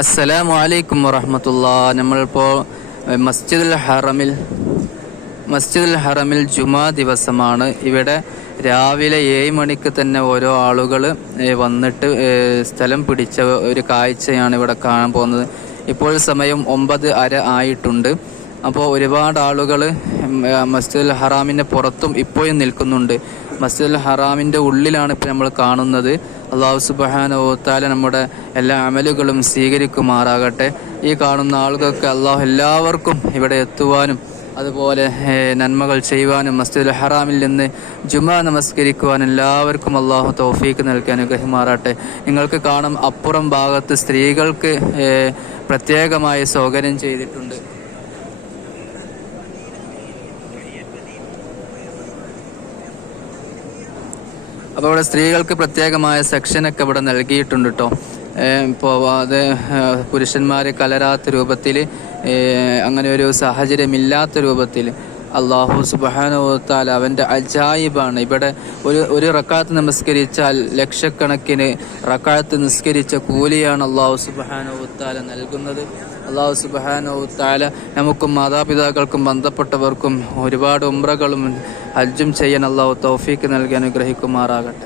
അസ്സലാമു അലൈക്കും വറഹ്മത്തുള്ളാഹി. നമ്മളിപ്പോൾ മസ്ജിദുൽ ഹറമിൽ ജുമാ ദിവസമാണ്. ഇവിടെ രാവിലെ 7 മണിക്ക് തന്നെ ഓരോ ആളുകൾ വന്നിട്ട് സ്ഥലം പിടിച്ച ഒരു കാഴ്ചയാണ് ഇവിടെ കാണാൻ പോകുന്നത്. ഇപ്പോൾ സമയം 9:30 ആയിട്ടുണ്ട്. അപ്പോൾ ഒരുപാട് ആളുകൾ മസ്ജിദുൽ ഹറാമിൻ്റെ പുറത്തും ഇപ്പോഴും നിൽക്കുന്നുണ്ട്. മസ്ജിദുൽ ഹറാമിൻ്റെ ഉള്ളിലാണ് ഇപ്പോൾ നമ്മൾ കാണുന്നത്. അല്ലാഹു സുബ്ഹാനഹു വ തആല നമ്മുടെ എല്ലാ അമലുകളും സ്വീകരിക്കുമാറാകട്ടെ. ഈ കാണുന്ന ആളുകൾക്ക് അല്ലാഹു എല്ലാവർക്കും ഇവിടെ എത്തുവാനും അതുപോലെ നന്മകൾ ചെയ്യുവാനും മസ്ജിദുൽ ഹറാമിൽ നിന്ന് ജുമാ നമസ്കരിക്കുവാൻ എല്ലാവർക്കും അല്ലാഹു തൗഫീക്ക് നൽകി അനുഗ്രഹിക്കുമാറാകട്ടെ. നിങ്ങൾക്ക് കാണാം, അപ്പുറം ഭാഗത്ത് സ്ത്രീകൾക്ക് പ്രത്യേകമായ സൗകര്യം ചെയ്തിട്ടുണ്ട്. അപ്പോൾ ഇവിടെ സ്ത്രീകൾക്ക് പ്രത്യേകമായ സെക്ഷനൊക്കെ ഇവിടെ നൽകിയിട്ടുണ്ട് കേട്ടോ. ഇപ്പോൾ അത് പുരുഷന്മാർ കലരാത്ത രൂപത്തിൽ, അങ്ങനെ ഒരു സാഹചര്യമില്ലാത്ത രൂപത്തിൽ അല്ലാഹു സുബ്ഹാനഹു വ തആല അവൻ്റെ അജായിബാണ്. ഇവിടെ ഒരു റക്അത്ത് നമസ്കരിച്ചാൽ ലക്ഷക്കണക്കിന് റക്അത്ത് നിസ്കരിച്ച കൂലിയാണ് അല്ലാഹു സുബ്ഹാനഹു വ തആല നൽകുന്നത്. അല്ലാഹു സുബ്ഹാനഹു വ തആല നമുക്കും മാതാപിതാക്കൾക്കും ബന്ധപ്പെട്ടവർക്കും ഒരുപാട് ഉംറകളും ഹജ്ജും ചെയ്യാൻ അല്ലാഹു തൗഫീക്ക് നൽകി അനുഗ്രഹിക്കുമാറാകട്ടെ.